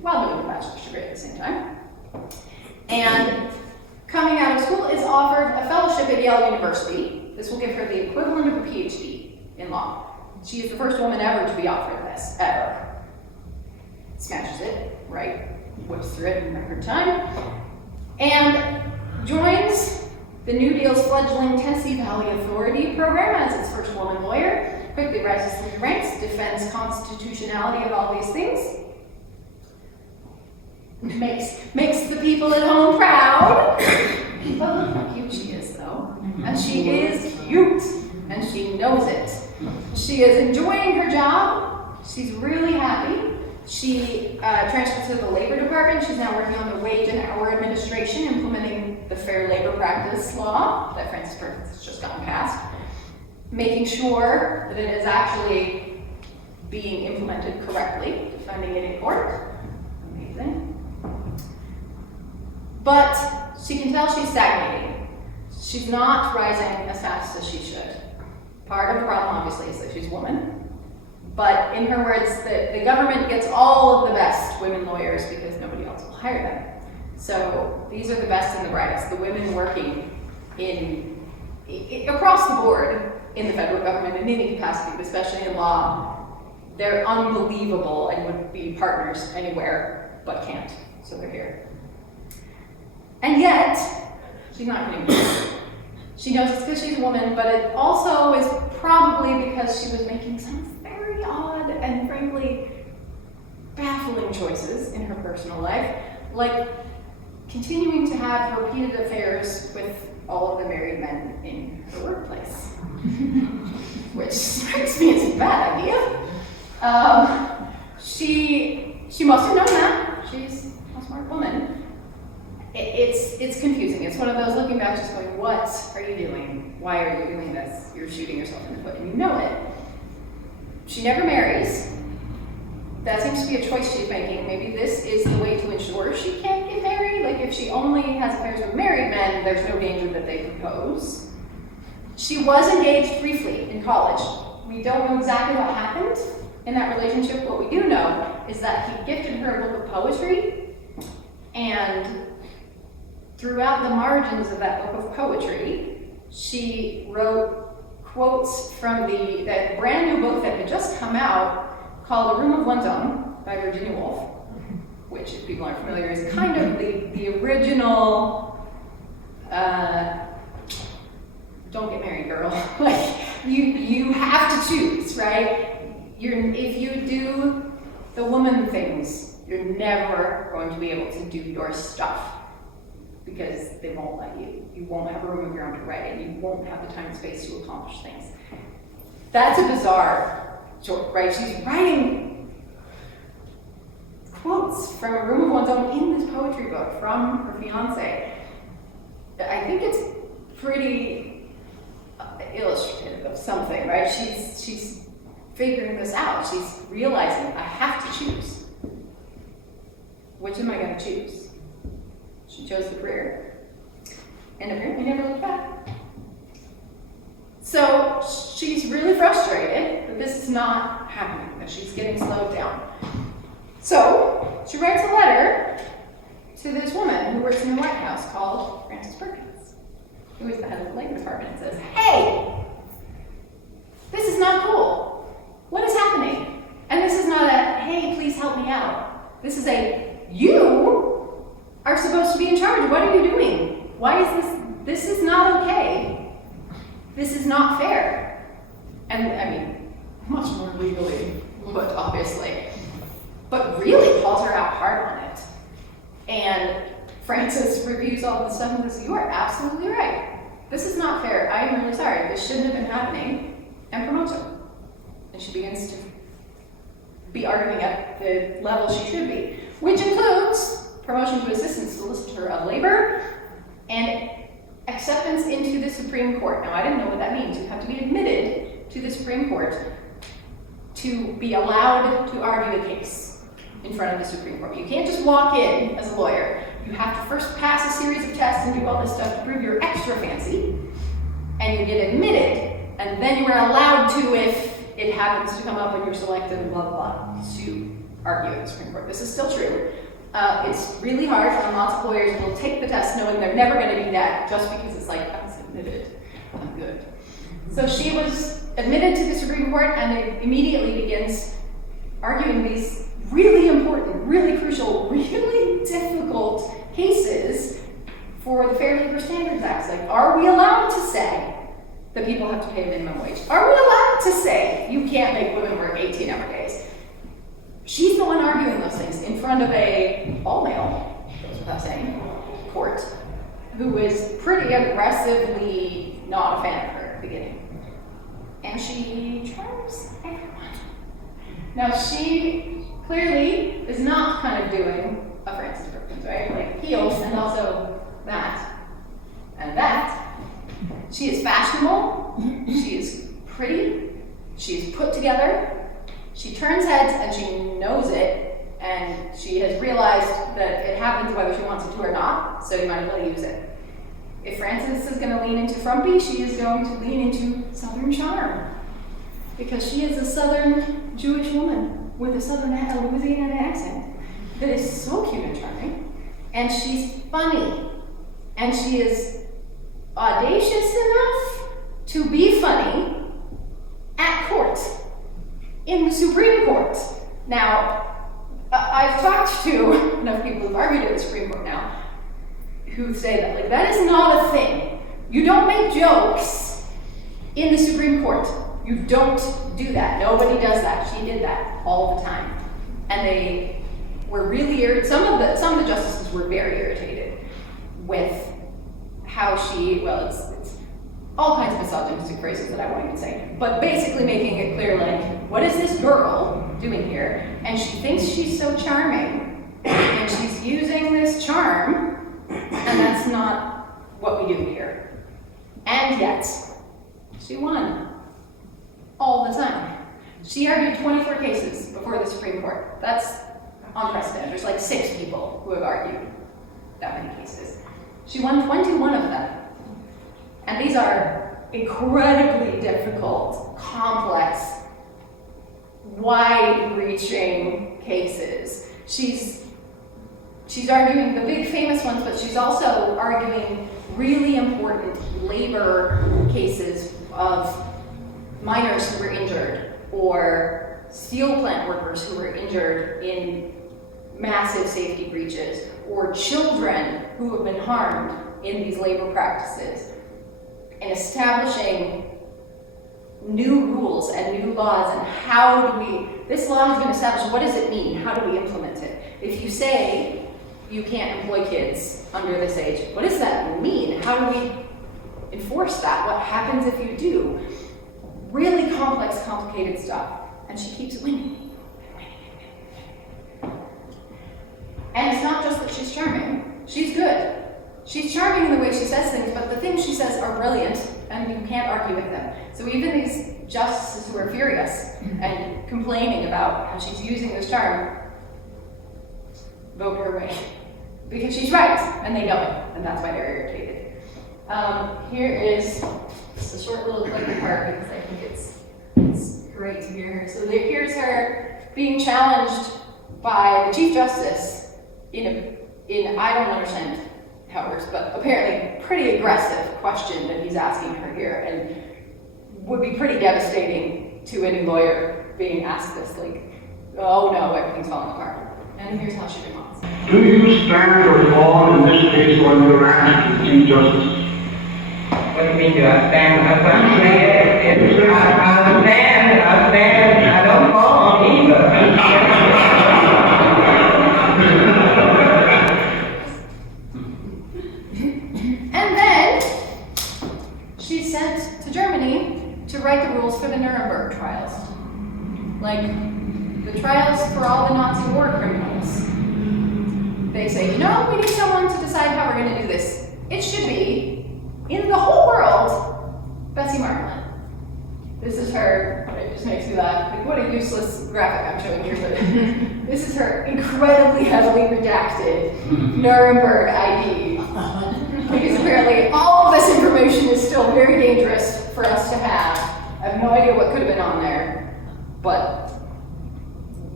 while doing a bachelor's degree at the same time. And coming out of school is offered a fellowship at Yale University. This will give her the equivalent of a PhD in law. She is the first woman ever to be offered this, ever. Smashes it, right? Whips through it in record time. And joins the New Deal's fledgling Tennessee Valley Authority program as its first woman lawyer. Quickly rises through the ranks, defends constitutionality of all these things. Makes the people at home proud. But look how cute she is, though. And she is cute, and she knows it. She is enjoying her job. She's really happy. She transferred to the Labor Department. She's now working on the Wage and Hour Administration, implementing the Fair Labor Practice Law that Frances Perkins has just gotten passed, making sure that it is actually being implemented correctly, defending it in court. Amazing. But she can tell she's stagnating. She's not rising as fast as she should. Part of the problem, obviously, is that she's a woman. But in her words, the government gets all of the best women lawyers because nobody else will hire them. So these are the best and the brightest, the women working across the board in the federal government in any capacity, but especially in law. They're unbelievable and would be partners anywhere, but can't. So they're here. And yet, she's not getting paid. She knows it's because she's a woman, but it also is probably because she was making some very odd and frankly baffling choices in her personal life, like continuing to have repeated affairs with all of the married men in her workplace, which strikes me as a bad idea. She must have known that. She's a smart woman. it's confusing. It's one of those looking back just going, what are you doing? Why are you doing this? You're shooting yourself in the foot and you know it. She never marries. That seems to be a choice she's making. Maybe this is the way to ensure she can't get married. Like if she only has affairs with married men, there's no danger that they propose. She was engaged briefly in college. We don't know exactly what happened in that relationship. What we do know is that he gifted her a book of poetry, and throughout the margins of that book of poetry, she wrote quotes from that brand new book that had just come out called A Room of One's Own by Virginia Woolf, which, if people aren't familiar, is kind of the original don't get married, girl. Like, you have to choose, right? If you do the woman things, you're never going to be able to do your stuff because they won't let you. You won't have a room of your own to write it. You won't have the time and space to accomplish things. That's a bizarre short, right? She's writing quotes from A Room of One's Own in this poetry book from her fiance. I think it's pretty illustrative of something, right? She's figuring this out. She's realizing, I have to choose. Which am I going to choose? She chose the career, and apparently never looked back. So she's really frustrated that this is not happening, that she's getting slowed down. So she writes a letter to this woman who works in the White House called Frances Perkins, who is the head of the Labor Department, and says, hey, this is not cool. What is happening? And this is not a, hey, please help me out. This is a, you are supposed to be in charge. What are you doing? Why is this? This is not okay. This is not fair. And I mean, much more legally, but obviously. But really calls her out hard on it. And Frances reviews all the stuff and says, you are absolutely right. This is not fair. I am really sorry. This shouldn't have been happening. And promotes her. And she begins to be arguing at the level she should be, which includes promotion to Assistant Solicitor of Labor and acceptance into the Supreme Court. Now, I didn't know what that means. You have to be admitted to the Supreme Court to be allowed to argue a case in front of the Supreme Court. You can't just walk in as a lawyer. You have to first pass a series of tests and do all this stuff to prove you're extra fancy, and you get admitted, and then you are allowed to, if it happens to come up and you're selected, blah, blah, blah, to argue at the Supreme Court. This is still true. It's really hard, and lots of lawyers will take the test knowing they're never going to be that, just because it's like, I was admitted, I'm good. So she was admitted to the Supreme Court, and it immediately begins arguing these really important, really crucial, really difficult cases for the Fair Labor Standards Act. Like, are we allowed to say that people have to pay a minimum wage? Are we allowed to say you can't make women work 18-hour days? She's the one arguing those things in front of a all-male, goes without saying, court, who is pretty aggressively not a fan of her at the beginning. And she charms everyone. Now, she clearly is not kind of doing a Frances Perkins, right? Like heels and also that and that. She is fashionable, she is pretty, she is put together, she turns heads and she knows it, and she has realized that it happens whether she wants it to or not, so you might as well use it. If Frances is going to lean into frumpy, she is going to lean into Southern charm, because she is a Southern Jewish woman with a Louisiana accent that is so cute and charming, and she's funny, and she is audacious enough to be funny at court, in the Supreme Court. Now, I've talked to enough people who've argued at the Supreme Court now who say that, like, that is not a thing. You don't make jokes in the Supreme Court. You don't do that. Nobody does that. She did that all the time. And they were really irritated. Some of the justices were very irritated with how she, well, it's all kinds of misogynistic phrases that I won't even say, but basically making it clear, like, what is this girl doing here? And she thinks she's so charming, and she's using this charm that's not what we do here. And yet, she won all the time. She argued 24 cases before the Supreme Court. That's unprecedented. There's like 6 people who have argued that many cases. She won 21 of them. And these are incredibly difficult, complex, wide-reaching cases. She's arguing the big famous ones, but she's also arguing really important labor cases of miners who were injured, or steel plant workers who were injured in massive safety breaches, or children who have been harmed in these labor practices, and establishing new rules and new laws. And how do we, this law has been established, what does it mean? How do we implement it? If you say you can't employ kids under this age, what does that mean? How do we enforce that? What happens if you do? Really complex, complicated stuff. And she keeps winning. And it's not just that she's charming. She's good. She's charming in the way she says things, but the things she says are brilliant, and you can't argue with them. So even these justices who are furious and complaining about how she's using this charm, vote her way. Because she's right, and they know it, and that's why they're irritated. Here is just a short little clip part, because I think it's great to hear her. So here's her being challenged by the Chief Justice in I don't understand how it works, but apparently pretty aggressive question that he's asking her here, and would be pretty devastating to any lawyer being asked this, like, oh no, everything's falling apart. And here's how she responds. Do you stand or fall in this case when you're asked to Chief Justice? What do you mean, do I stand? I stand, I don't fall either. And then she's sent to Germany to write the rules for the Nuremberg trials. Like the trials for all the Nazi war criminals. They say, you know, we need someone to decide how we're going to do this. It should be, in the whole world, Bessie Margolin. This is her, it just makes me laugh. Like, what a useless graphic I'm showing here, but this is her incredibly heavily redacted Nuremberg ID. Because apparently all of this information is still very dangerous for us to have. I have no idea what could have been on there, but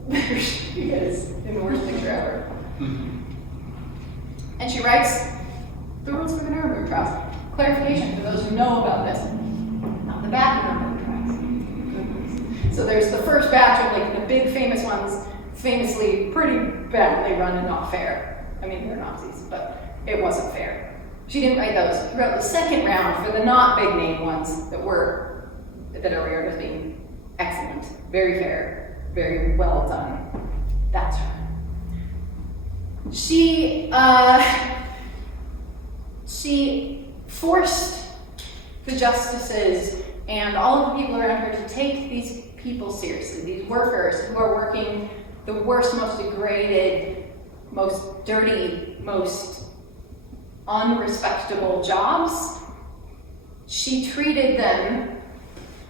there she is in the worst picture ever. And she writes the rules for the Nuremberg trials. Clarification for those who know about this. Not the bad Nuremberg trials. So there's the first batch of like the big famous ones, famously pretty badly run and not fair. I mean, they're Nazis, but it wasn't fair. She didn't write those. She wrote the second round for the not big name ones that are regarded as being excellent, very fair, very well done. That's her. She forced the justices and all of the people around her to take these people seriously, these workers who are working the worst, most degraded, most dirty, most unrespectable jobs. She treated them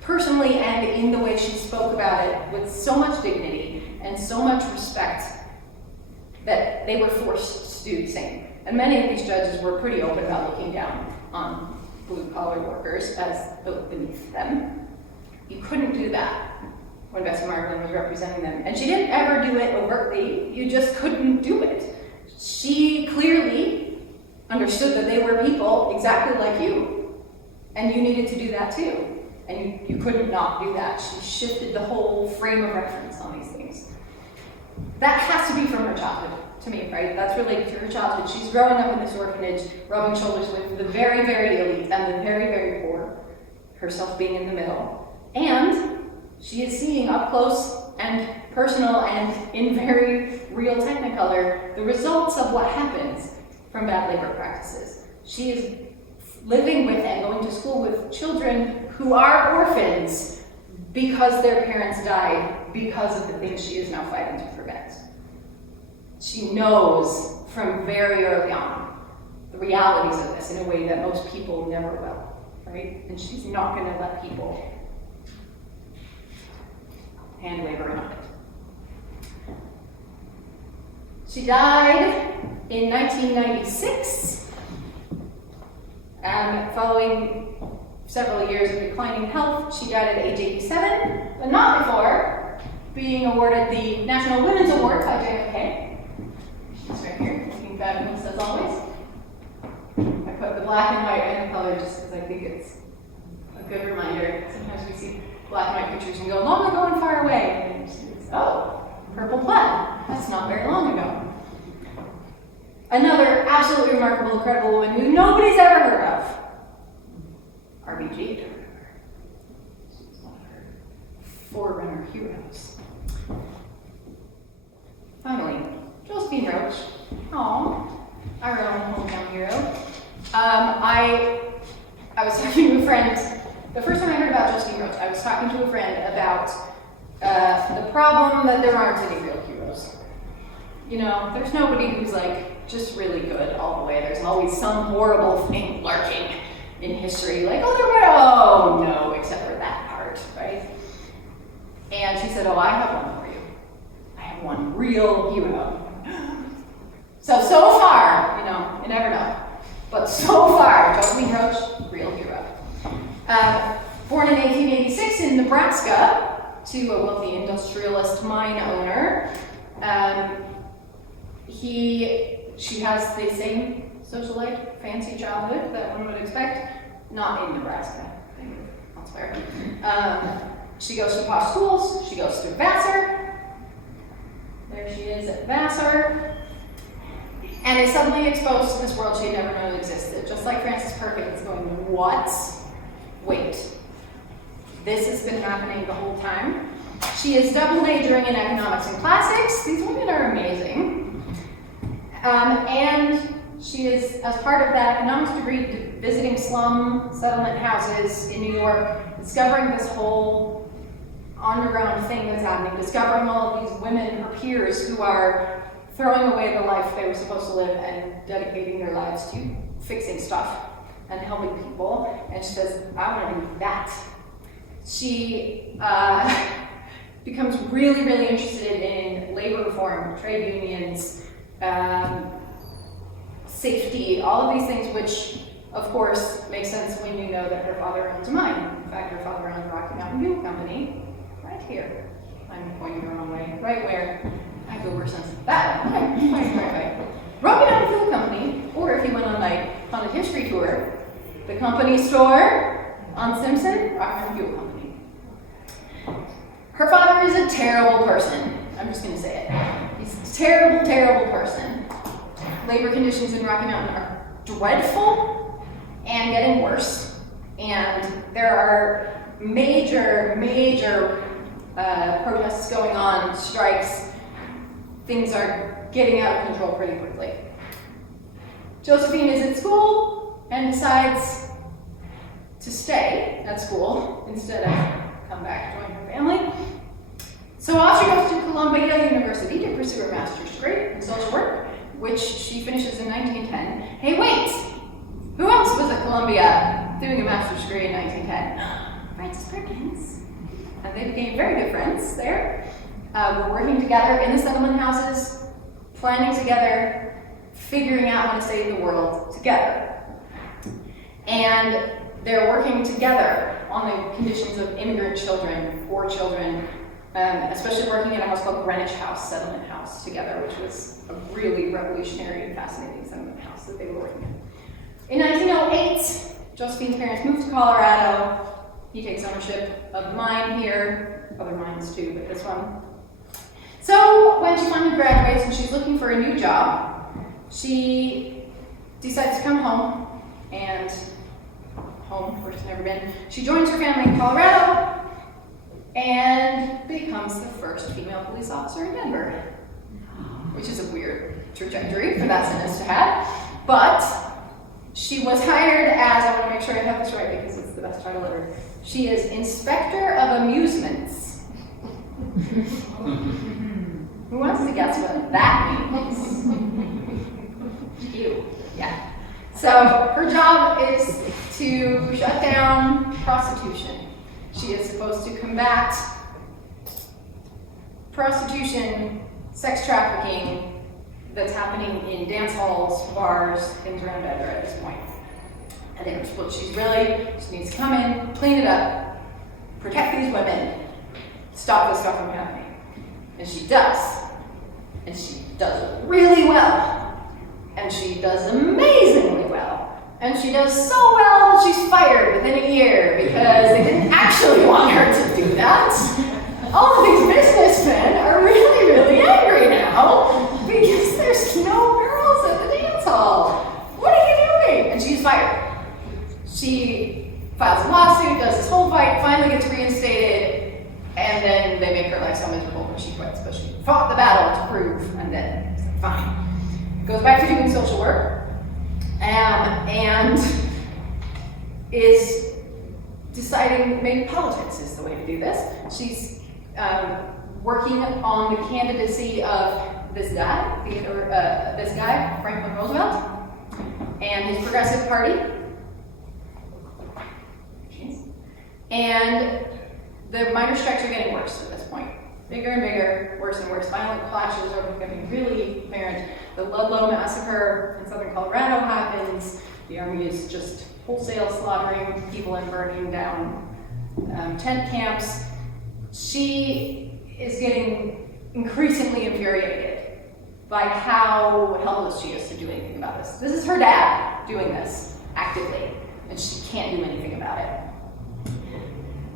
personally and in the way she spoke about it with so much dignity and so much respect that they were forced to do the same. And many of these judges were pretty open about looking down on blue-collar workers as beneath them. You couldn't do that when Bessie Margolin was representing them. And she didn't ever do it overtly, you just couldn't do it. She clearly understood that they were people exactly like you, and you needed to do that too. And you couldn't not do that. She shifted the whole frame of reference on these things. That has to be from her childhood, to me, right? That's related to her childhood. She's growing up in this orphanage, rubbing shoulders with the very, very elite and the very, very poor, herself being in the middle. And she is seeing up close and personal and in very real technicolor the results of what happens from bad labor practices. She is living with and going to school with children who are orphans because their parents died because of the things she is now fighting to prevent. She knows from very early on the realities of this in a way that most people never will, right? And she's not going to let people hand wave around it. She died in 1996, following several years of declining health. She died at age 87, but not before being awarded the National Women's Award by JFK. She's right here, looking fabulous as always. I put the black and white and the color just because I think it's a good reminder. Sometimes we see black and white pictures and go, long ago and far away. And you just think, oh, purple plaid. That's not very long ago. Another absolutely remarkable, incredible woman who nobody's ever heard of. RBG. She's one of her forerunner heroes. Finally, Josephine Roche. Aww, our own hometown hero. I was talking to a friend, the first time I heard about Josephine Roche, I was talking to a friend about the problem that there aren't any real heroes. You know, there's nobody who's like just really good all the way. There's always some horrible thing lurking in history, like, oh no, except for that part, right? And she said, oh, I have one for you. I have one real hero. So far, you know, you never know, but so far, Josephine Roche, real hero. Born in 1886 in Nebraska to a wealthy industrialist mine owner, she has the same socialite, fancy childhood that one would expect, not in Nebraska, elsewhere. She goes to posh schools, she goes to Vassar. There she is at Vassar. And is suddenly exposed to this world she had never known existed. Just like Frances Perkins going, what? Wait. This has been happening the whole time. She is double majoring in economics and classics. These women are amazing. And she is, as part of that economics degree, visiting slum settlement houses in New York, discovering this whole underground thing that's happening, discovering all of these women, her peers, who are throwing away the life they were supposed to live and dedicating their lives to fixing stuff and helping people. And she says, I want to do that. She becomes really, really interested in labor reform, trade unions, safety, all of these things, which of course makes sense when you know that her father owns a mine. In fact, her father owns the Rocky Mountain Fuel Company, right here. I'm pointing the wrong way, right where I have the worst sense of that. Right. Rocky Mountain Fuel Company, or if you went on my haunted history tour, the company store on Simpson, Rocky Mountain Fuel Company. Her father is a terrible person. I'm just going to say it. He's a terrible, terrible person. Labor conditions in Rocky Mountain are dreadful and getting worse. And there are major protests going on, strikes. Things are getting out of control pretty quickly. Josephine is at school and decides to stay at school instead of come back and join her family. So off she goes to Columbia University to pursue her master's degree in social work, which she finishes in 1910. Hey, wait! Who else was at Columbia doing a master's degree in 1910? Frances Perkins. And they became very good friends there. We're working together in the settlement houses, planning together, figuring out how to save the world together. And they're working together on the conditions of immigrant children, poor children, especially working in a house called Greenwich House, settlement house together, which was a really revolutionary and fascinating settlement house that they were working in. In 1908, Josephine's parents moved to Colorado. He takes ownership of the mine here, other mines too, but this one. So when she finally graduates and she's looking for a new job, she decides to come home, and home where she's never been. She joins her family in Colorado and becomes the first female police officer in Denver, which is a weird trajectory for that sentence to have. But she was hired as, I want to make sure I have this right because it's the best title ever. She is Inspector of Amusements. Who wants to guess what that means? You, yeah. So her job is to shut down prostitution. She is supposed to combat prostitution, sex trafficking that's happening in dance halls, bars, things around Denver at this point. And then what she needs to come in, clean it up, protect these women, stop this stuff from happening. And she does. And she does really well. And she does amazingly well. And she does so well that she's fired within a year because they didn't actually want her to do that. All of these businessmen are really, really angry now because there's no girls at the dance hall. What are you doing? And she's fired. She files a lawsuit, does this whole fight, finally gets reinstated, and then they make her life so miserable when she quits. But she fought the battle to prove, and then it's like, fine. Goes back to doing social work, and is deciding maybe politics is the way to do this. She's working on the candidacy of this guy, Franklin Roosevelt, and his Progressive Party. And the minor strikes are getting worse at this point. Bigger and bigger, worse and worse. Violent clashes are becoming really apparent. The Ludlow massacre in southern Colorado happens. The army is just wholesale slaughtering people and burning down tent camps. She is getting increasingly infuriated by how helpless she is to do anything about this. This is her dad doing this actively, and she can't do anything about it.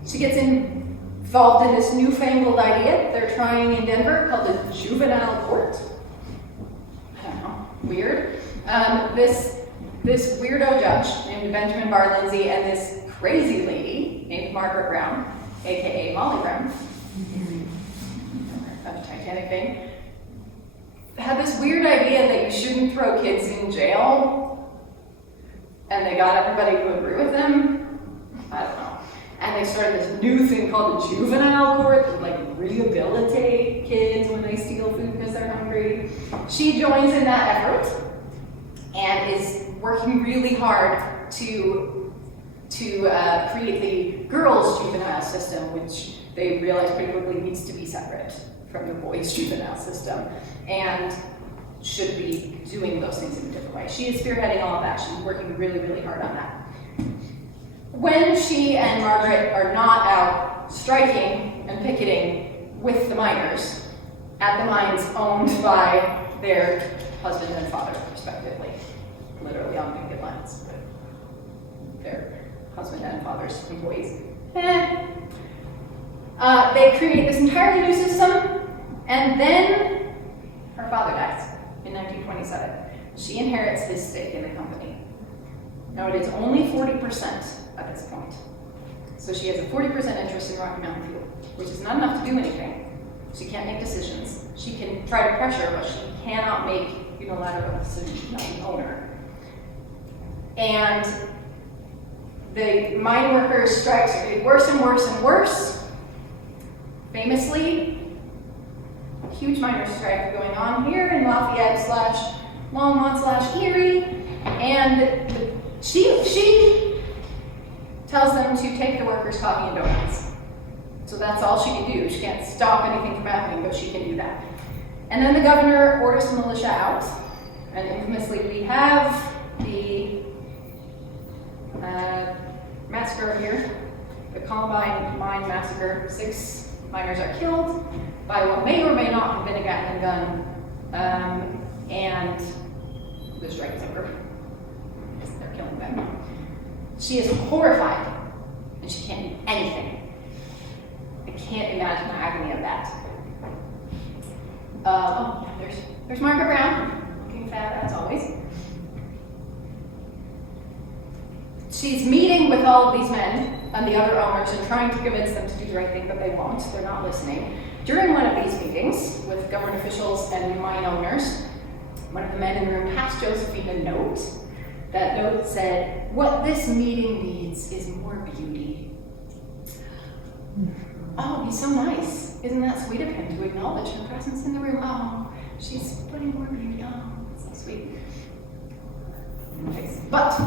She gets involved in this newfangled idea they're trying in Denver called the juvenile court. I don't know, weird. This weirdo judge named Benjamin Barr Lindsay and this crazy lady named Margaret Brown, aka Molly Brown, of Titanic fame, had this weird idea that you shouldn't throw kids in jail, and they got everybody to agree with them. I don't know. And they started this new thing called the juvenile court to like rehabilitate kids when they steal food because they're hungry. She joins in that effort and is working really hard to create the girls' juvenile system, which they realize pretty quickly needs to be separate from the boys' juvenile system and should be doing those things in a different way. She is spearheading all of that. She's working really, really hard on that. When she and Margaret are not out striking and picketing with the miners at the mines owned by their husband and father, respectively, literally on picket lines, but their husband and father's employees. They create this entirely new system, and then her father dies in 1927. She inherits his stake in the company. Now it is only 40% at this point. So she has a 40% interest in Rocky Mountain Fuel, which is not enough to do anything. She can't make decisions. She can try to pressure, but she cannot make unilateral decisions. She's not the owner. And the mine workers' strikes are getting worse and worse and worse. Famously, a huge miners' strike going on here in Lafayette / Longmont / Erie, and she tells them to take the workers coffee and donuts. So that's all she can do. She can't stop anything from happening, but she can do that. And then the governor orders the militia out, and infamously we have the massacre here, the Columbine Mine Massacre. 6 miners are killed by what may or may not have been a Gatling gun, and the strike is over. They're killing them. She is horrified, and she can't do anything. I can't imagine the agony of that. There's Margaret Brown, looking fat as always. She's meeting with all of these men and the other owners and trying to convince them to do the right thing, but they won't. They're not listening. During one of these meetings with government officials and mine owners, one of the men in the room passed Josephine a note. That note said, "What this meeting needs is more beauty." Oh, he's so nice. Isn't that sweet of him to acknowledge her presence in the room? Oh, she's putting more beauty on. That's so sweet. in the face. But,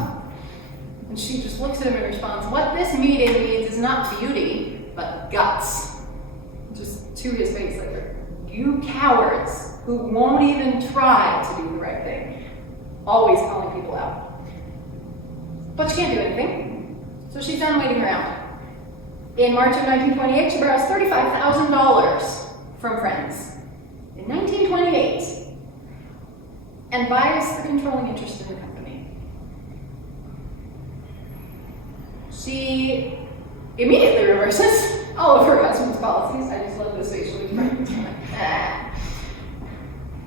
and she just looks at him and responds, what this meeting needs is not beauty, but guts. Just to his face, like, you cowards who won't even try to do the right thing. Always calling people out. But she can't do anything, so she's done waiting around. In March of 1928, she borrows $35,000 from friends. In 1928, and buys the controlling interest in the company. She immediately reverses all of her husband's policies. I just love this facial expression.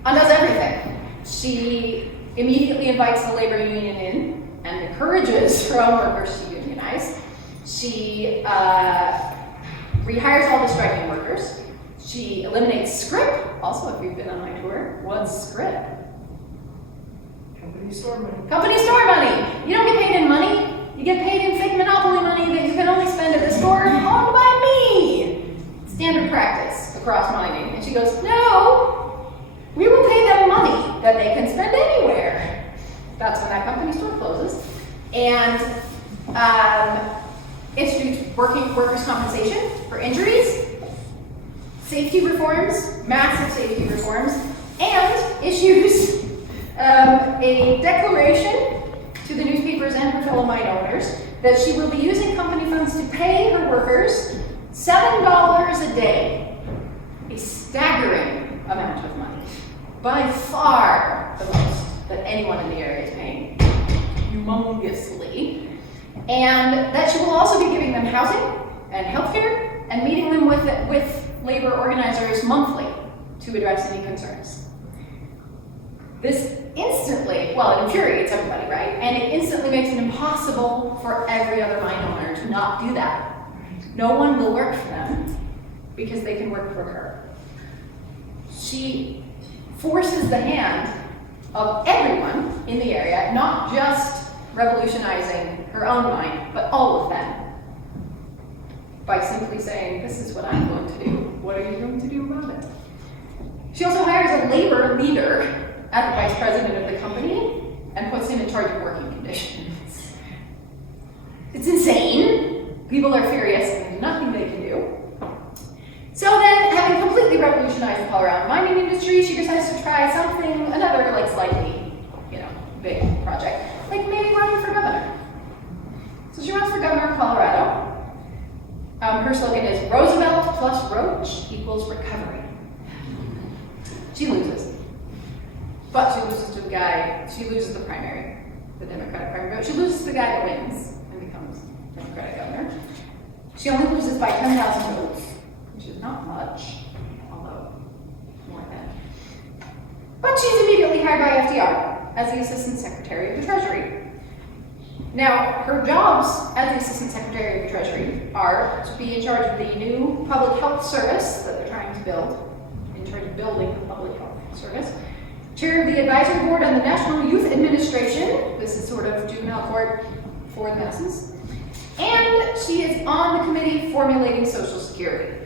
Undoes everything. She immediately invites the labor union in and encourages her own workers to unionize. She rehires all the striking workers. She eliminates scrip. Also, if you've been on my tour, what's scrip? Company store money. Company store money. You don't get paid in money. You get paid in fake monopoly money that you can only spend at the store owned by me. Standard practice across mining. And she goes, no, we will pay them money that they can spend anywhere. That's when that company store closes. And institutes workers' compensation for injuries, safety reforms, massive safety reforms, and issues a declaration to the newspapers and her fellow mine owners that she will be using company funds to pay her workers $7 a day, a staggering amount of money, by far the most that anyone in the area is paying, humongously, and that she will also be giving them housing and healthcare and meeting them with labor organizers monthly to address any concerns. This instantly, well, it infuriates everybody, right? And it instantly makes it impossible for every other mine owner to not do that. No one will work for them because they can work for her. She forces the hand of everyone in the area, not just revolutionizing her own mine, but all of them, by simply saying, this is what I'm going to do. What are you going to do about it? She also hires a labor leader as the vice president of the company and puts him in charge of working conditions. It's insane. People are furious and there's nothing they can do. So then, having completely revolutionized the Colorado mining industry, she decides to try something, another like slightly, big project, like maybe running for governor. So she runs for governor of Colorado. Her slogan is Roosevelt plus Roche equals recovery. She loses. But she loses to the guy, she loses the primary, the Democratic primary vote. She loses to the guy that wins and becomes Democratic governor. She only loses by 10,000 votes, which is not much, although more than. But she's immediately hired by FDR as the Assistant Secretary of the Treasury. Now, her jobs as the Assistant Secretary of the Treasury are to be in charge of the new public health service that they're trying to build, in charge of building the public health service, chair of the advisory board on the National Youth Administration. This is sort of juvenile court for the masses. And she is on the committee formulating Social Security.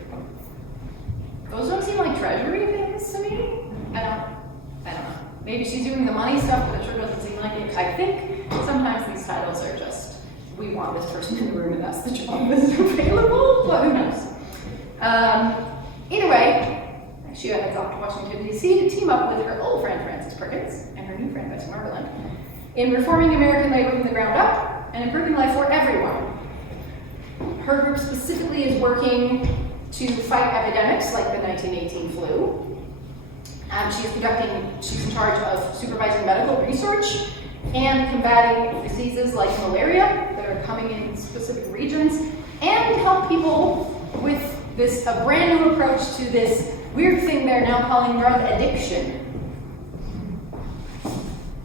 Those don't seem like Treasury things to me. I don't know. Maybe she's doing the money stuff, but it sure doesn't seem like it. I think sometimes these titles are just, we want this person in the room and that's the job that's available, but who knows. Either way, she heads off to Washington, D.C. to team up with her old friend, Frances Perkins, and her new friend, Bessie Margolin, in reforming American labor from the ground up and improving life for everyone. Her group specifically is working to fight epidemics like the 1918 flu. She's in charge of supervising medical research and combating diseases like malaria that are coming in specific regions, and help people with a brand new approach to this weird thing they're now calling drug addiction.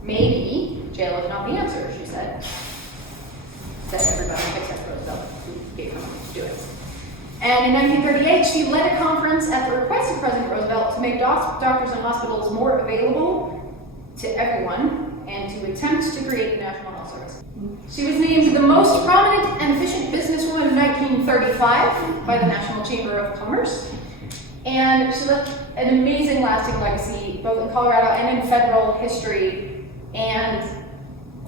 Maybe jail is not the answer, she said. Said everybody except Roosevelt, who gave her money to do it. And in 1938, she led a conference at the request of President Roosevelt to make doctors and hospitals more available to everyone and to attempt to create a national health service. She was named the most prominent and efficient businesswoman in 1935 by the National Chamber of Commerce. And she left an amazing lasting legacy, both in Colorado and in federal history, and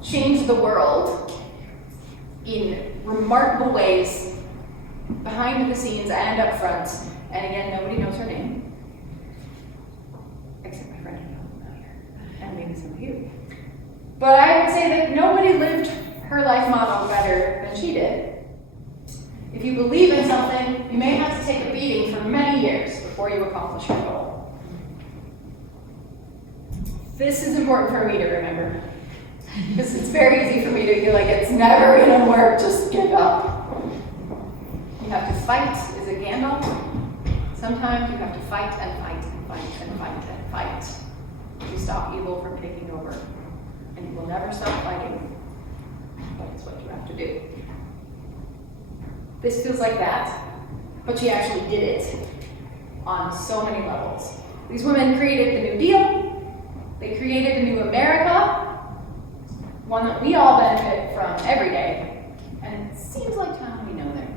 changed the world in remarkable ways, behind the scenes and up front. And again, nobody knows her name, except my friend out here, and maybe some of you. But I would say that nobody lived her life model better than she did. If you believe in something, you may have to take a beating for many years before you accomplish your goal. This is important for me to remember, because it's very easy for me to feel like it's never going to work, just give up. You have to fight is a gamble. Sometimes you have to fight and fight and fight and fight and fight to stop evil from taking over. And you will never stop fighting. That's what you have to do. This feels like that, but she actually did it on so many levels. These women created the New Deal. They created a new America, one that we all benefit from every day. And it seems like time we know their